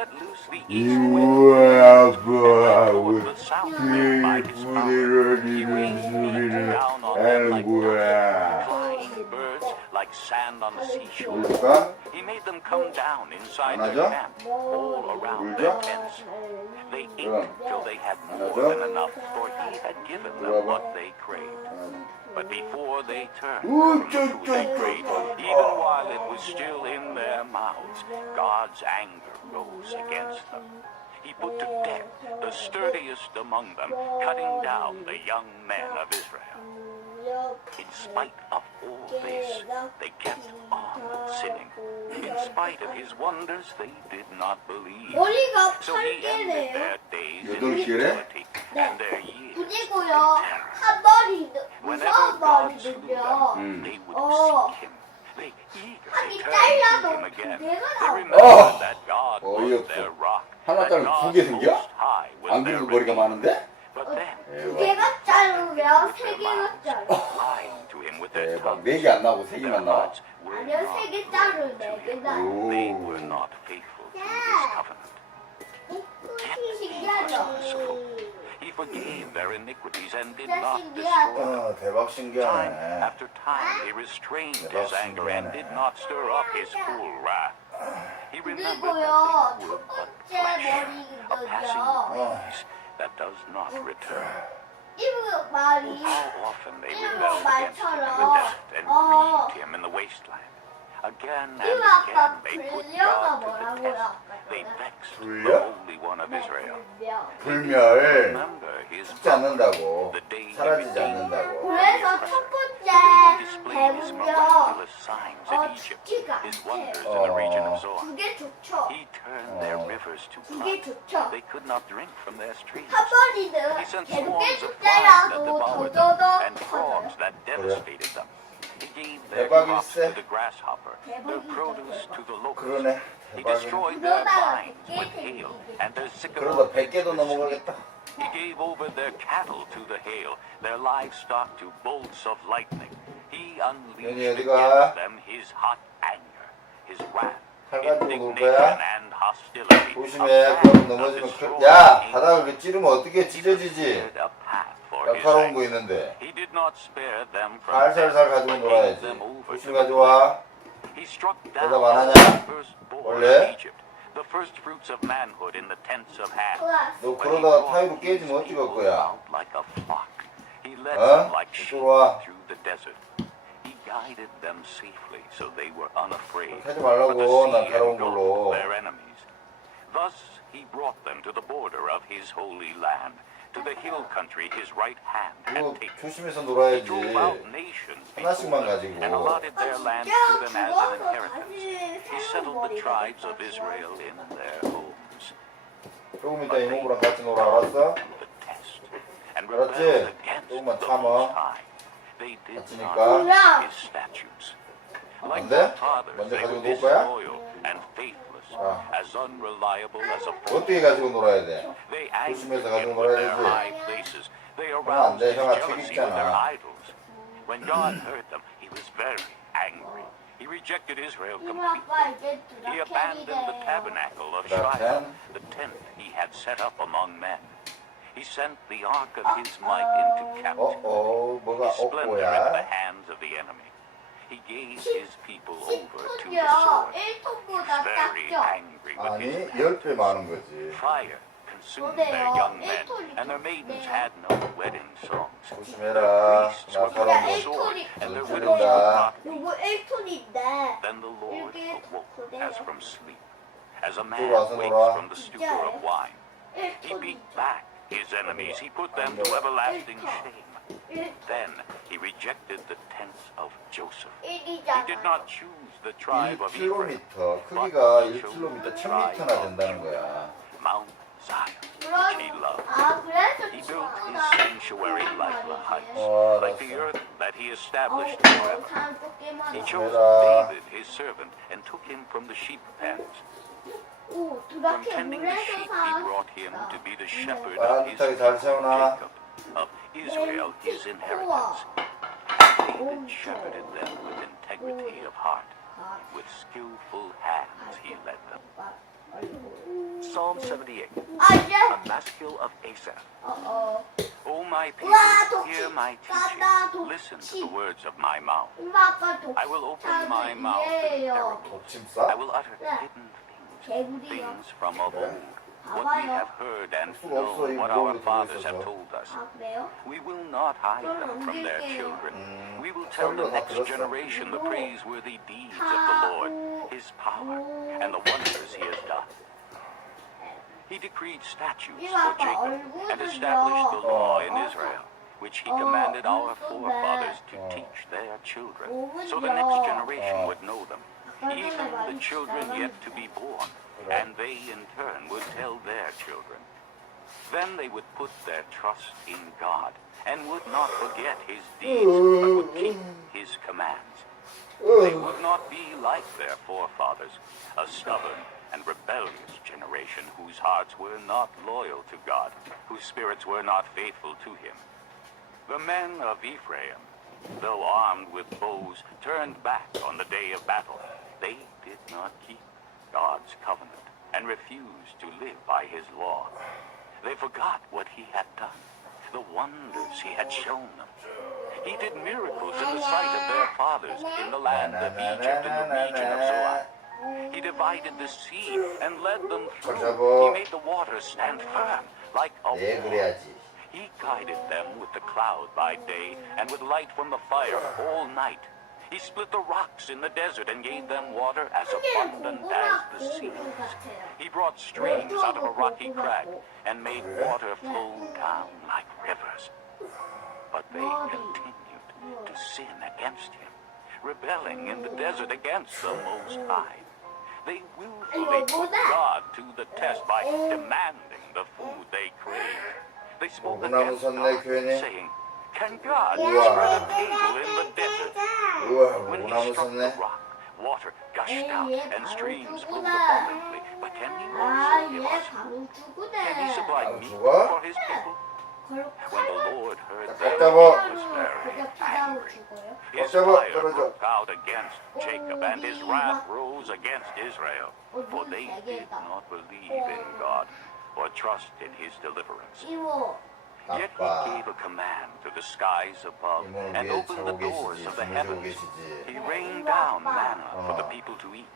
let loose the east wind and forth the south wind by his power. He rained meat down on them like dust, flying birds like sand on the seashore. He made them come down inside their camp, all around their tents. They ate till they had more than enough, for he had given them what they craved. But before they turned from the food they craved, even while it was still in their mouths, God's anger rose against them. He put to death the sturdiest among them, cutting down the young men of Israel. In spite of all this, they kept on sinning. In spite of his wonders, they did not believe. So he ended their days in futility and their years in terror. Whenever God slew them, they would seek him. They eagerly turned to him again. They remembered that God was their rock. 하나짜리 두 개 생겨? 안 그래도 머리가 많은데? 두 개가 자르면 세 개가 자르. 대박. 네 개 안 나오고 세 개만 나와? 아니요, 세 개 자르 네 개 나와. 신기하죠? He forgave their iniquities and did not destroy them. 대박 Time 신기하네. after time he restrained his anger and did not stir up his full wrath. He remembered that they were but flesh, a passing breeze that does not return. How often they rebelled against him in the desert and grieved him in the wasteland. Again and again they put God to the test. They vexed the Holy One of Israel. 불멸 Remember his 죽지 않는다고, the day he 사라지지 redeemed 않는다고. 그래서 첫 번째 displayed his 배분명 miraculous signs in Egypt, 죽지가 his 않대. wonders in the region of Zoar. 그게 좋죠. He turned their rivers to 그게 blood. 좋죠. They could not drink from their streams. 한 번이든 He sent 계속 swarms of flies that 깨죽대라도 devoured them 더더더 and frogs 커져요. that devastated them. He gave their 대박일세. crops to the grasshopper, their produce to the locust. 그러네. He 대박이네. destroyed their vines with hail and their 그러다 sycamore 100개도 with 넘어가겠다. He gave over their cattle to the hail, their livestock to bolts of lightning. He unleashed 연희 어디가? against them his hot anger, his wrath, 칼 가지고 놀 indignation, 거야? and hostility. 조심해. 그럼 넘어지면 야, 바닥을 그 찌르면 어떻게 찢어지지? 날카로운 거 있는데. He did not spare them from 살살살 가지고 but gave 놀아야지. them over 조심 to 가져와. He struck 대답 down 안 하냐? the firstborn 원래? of Egypt, the first fruits of manhood in the tents of Ham. 너 그러다가 타이로 깨지면 어찌할 거야? Like a flock. He led 어? them like sheep 이쪽으로 와. through the desert. He guided them safely, so they were unafraid. 하지 for the 말라고, sea 날카로운 engulfed 걸로. their enemies. Thus he brought them to the border of his holy land, to the hill country his right hand 이거 had taken. 조심해서 He 놀아야지. drove out nations 하나씩만 before them and 가지고. allotted their land to 진짜 them as an 죽어서 inheritance. 다시 He settled the tribes of Israel in their homes. 조금 이따 이모부랑 같이 놀아, 알았어? The test and 알았지? rebelled against 조금만 the 참아. Most High. They did 다치니까. not keep his statutes. Like 안 their 돼? fathers, 먼저 they 가지고 were 놀 거야? disloyal and faithless, 자. as unreliable as a fool. 어떻게 가지고 놀아야 돼? They angered 조심해서 him 가지고 with 놀아야 their 되지. high places. They 안 aroused 돼, his 형아, jealousy 튀기잖아. with their idols. When God heard them, he was very angry. He rejected Israel 이모 completely. 아빠 이제 He abandoned the 드라켄이래요. tabernacle of Draken? Shiloh, the tent he had set up among men. He sent the ark of his might into captivity, 뭐가 his splendor into the 야 hands of the enemy. He gave his people over to the 10톤이요. sword. 1톤보다 Very 작죠? angry with 아니, his 10배 많은 거지. fire consumed their young men, and their maidens had no wedding songs. 조심해라. Priests were put 날카로운 to the 거. sword, and their 조심해라. widows were not. 요거 1톤인데 Then the Lord 이게 awoke as from sleep, as a man 이쪽으로 와서 wakes 놀아. from the stupor of wine. He beat 1톤이죠. back his enemies. He put them to everlasting shame. Then he rejected the tents of Joseph. He did 1이잖아요. not choose the tribe of Ephraim, 1km. 크기가 1km, 1000m나 된다는 거야. Mount Zion, 그런 which he loved. 그래서 He built his 친구가 sanctuary like the heights, 어, like the 알았어. earth that he established forever. 사람 쫓기만 He 해. chose 조심해라. David, his servant, and took him from the sheep pens. 오, From 드라켄 tending the 물에서 sheep, he 산 brought him to be the shepherd 아, of his 밑에 잘 세워놔. Jacob, of Israel, his inheritance. David shepherded them with integrity of heart. With skillful hands he led them. Psalm 78, 아 이제 a maskil of Asaph. O my people, 우와 hear 독침 my 깐다 teaching. Listen to the 독침 words of my mouth. 엄마 아빠 I will open my mouth in 독침이에요 parables. I 독침싸? will utter Yeah. hidden things, 개구리요 things from of Yeah. old, what we 봐봐요 have heard and 수가 없어, known, 이 what our 무거운 fathers 들고 have 있어서. told us. 아 그래요? We will not hide 그럼 them from their 옮길게요. children. We will tell the 설명 다 next 들었어. generation the praiseworthy deeds of the Lord, His power, and the wonders He has done. He decreed statutes 이거 for 아빠 Jacob and 얼굴은요 established the law in 어, Israel, which He commanded our forefathers to teach their children, so the next generation would know them, even the children yet to be born, and they in turn would tell their children. Then they would put their trust in God and would not forget His deeds, but would keep His commands. They would not be like their forefathers, a stubborn and rebellious generation whose hearts were not loyal to God, whose spirits were not faithful to Him. The men of Ephraim, though armed with bows, turned back on the day of battle. They did not keep God's covenant and refused to live by His law. They forgot what He had done, the wonders He had shown them. He did miracles in the sight of their fathers in the land of Egypt and the region of Zoan. He divided the sea and led them through. He made the waters stand firm like a 네 wall. 그래야지. He guided them with the cloud by day and with light from the fire all night. He split the rocks in the desert and gave them water as abundant as the seas. He brought streams out of a rocky crag and made water flow down like rivers. But they continued to sin against Him, rebelling in the desert against the Most High. They willfully put God to the test by demanding the food they craved. They spoke against God, saying, "Can God spread a table in the desert?" 우와, When He 무나무 struck 섰네. the rock, water gushed out and streams flowed abundantly. But can He also give 아얘 us? 바로 Can He 죽으네 supply 바로 meat 죽어? for His people? 걸로 When the Lord heard 딱 that, 잡아. He was very 그냥 피자로 angry. 죽어요 His 잡아, fire 떨어져. broke out against Jacob, and His wrath rose against Israel, for they did not believe in God or trust in His deliverance. 이모 Yet He 아빠, gave a command to the skies above 이모는 and 위에 opened the 자고 doors 계시지, of the 주무시고 heavens. 계시지. He rained down manna for the people to eat.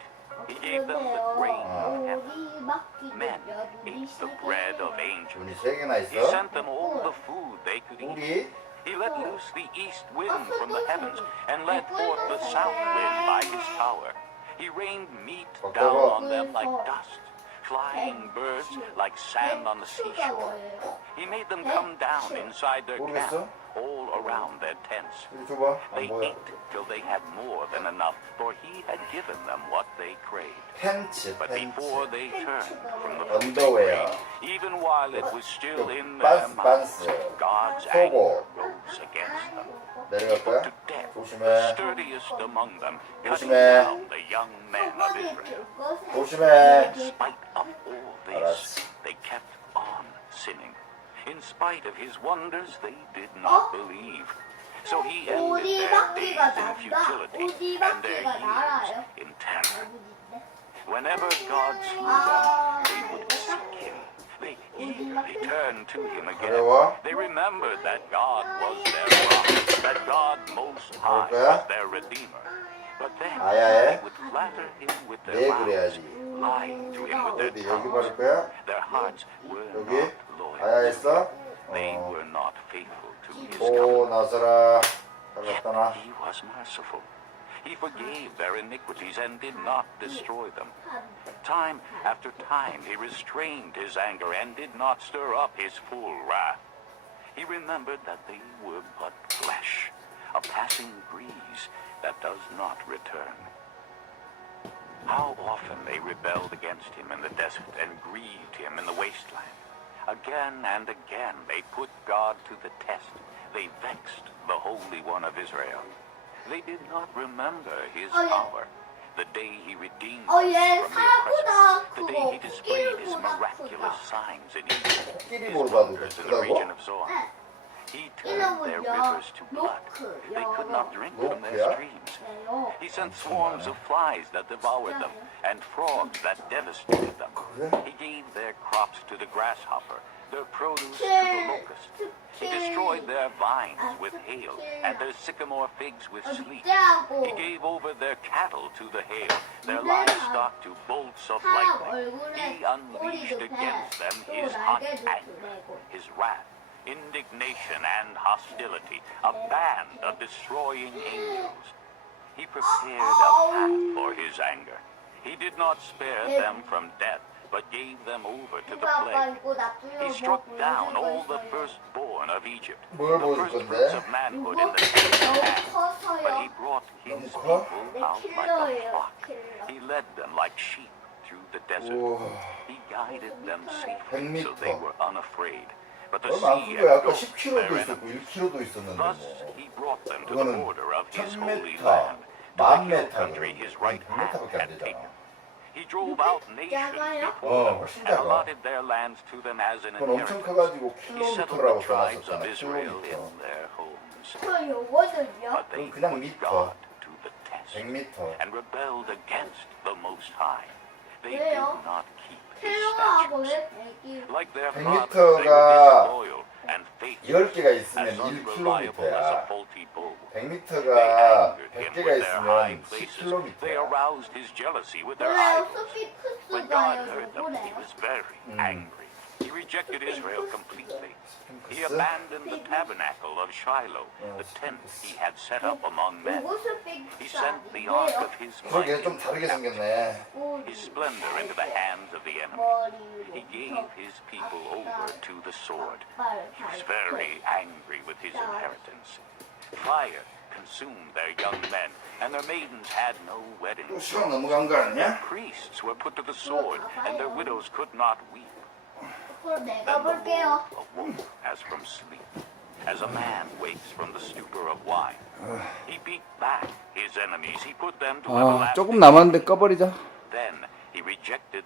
He gave them the grain of heaven. Men ate the bread of angels. 눈이 세 개나 He 있어? sent them all the food they could eat. 우리? He let loose the east wind from the heavens and let forth the south wind by His power. He rained meat down on them like dust, flying birds like sand on the seashore. He made them come down inside their camp, all around their tents. 이리 줘봐. They 안 보여. ate till they had more than enough, for He had given them what they craved. 팬츠, But 팬츠. before they turned from the food they 언더웨어. craved, even while it was still in their 반스, mouths, 반스. God's 속옷. anger rose against them. 내려갈 거야? To death, the 조심해. sturdiest among them, cutting 조심해. down the young men of Israel. 조심해. In spite of all this, 알았어. they kept on sinning. In spite of His wonders, they did not believe. So He ended their days in futility and their years in terror. Whenever God slew them, they would seek Him. They eagerly turned to Him again. 어려워? They remembered that God was their rock, that God Most High was their Redeemer. But then 아야해? they would flatter Him with their 네 mouths, 그래야지. lying to Him with their 어디 여기 tongues. 바를 거야? Their hearts were 여기? not loyal. 아야했어? They were not faithful to His 오, covenant. 나서라. 잘 Yet 갔다 나. He was merciful. He forgave their iniquities and did not destroy them. Time after time He restrained His anger and did not stir up His full wrath. He remembered that they were but flesh, a passing breeze that does not return. How often they rebelled against Him in the desert and grieved Him in the wasteland. Again and again they put God to the test. They vexed the Holy One of Israel. They did not remember His power, the day He redeemed them 얘 from their 사보다 oppressors, the day 그거 He displayed His 끼리보다 miraculous 크다. signs in Egypt, 끼리 His 보다도 wonders in the 크다고? region of Zoan. He turned their rivers to blood. They could not drink from their 노크야? streams. 네요. He sent swarms of flies that devoured them and frogs that devastated them. He gave their to the grasshopper, their produce to the locust. He destroyed their vines with hail, and their sycamore figs with sleet. He gave over their cattle to the hail, their livestock to bolts of lightning. He unleashed against them his hot anger, his wrath, indignation, and hostility, a band of destroying angels. He prepared a path for his anger. He did not spare them from death, but gave them over to the plague. He struck down all the firstborn of Egypt, the first fruits of manhood in the tenth hand. But he brought his people out like a flock. He led them like sheep through the desert. He guided them safely so they were unafraid. But the sea had 아까 engulfed 10km도 their 있었고 enemies. 1km도 있었는데 Thus 뭐. he brought them to the 그거는 border of his 1000m, holy land, to the hill 10,000m country his right hand 100m밖에 안 had 되잖아. taken. He drove out nations 작아요? before them 훨씬 and 작아. allotted their lands to them as an 그건 엄청 inheritance. 커가지고 He settled the 킬로미터라고 tribes of 써놨었잖아. Israel 킬로미터. in their homes. 그 요거는요? But they 그냥 put 미터. God to the test 100m. and rebelled against the Most High. They did 왜요? not keep his 킬로하고 statutes. 왜 100이? Like their 100m fathers, they 가 were disloyal and faithless, 10개가 as 있으면 unreliable as a 1km야. faulty bow. 100m가 They angered him 100개가 with their high 있으면 places. 10km야. They aroused his jealousy with their 그래요, idols. 숲이 When God 크스가요, heard them, he 요거래요. was very angry. He rejected Israel completely. He abandoned the tabernacle of Shiloh, the tent he had set up among men. 요거 숲이 He sent the ark 아니에요? of his 그러게 might, 좀 다르게 생겼네. his splendor into the hands of the enemy. He gave his people over to the sword. He was very angry with his inheritance. Fire consumed their young men, and their maidens had no wedding. 또 시간 넘어간 거 아니야? Priests were put to the sword, and their widows could not weep. 그걸 내가 Then the 볼게요. Lord awoke as from sleep, as a man wakes from the stupor of wine. He beat back his enemies. He put them to 아, everlasting 조금 남았는데 꺼버리자. Then he rejected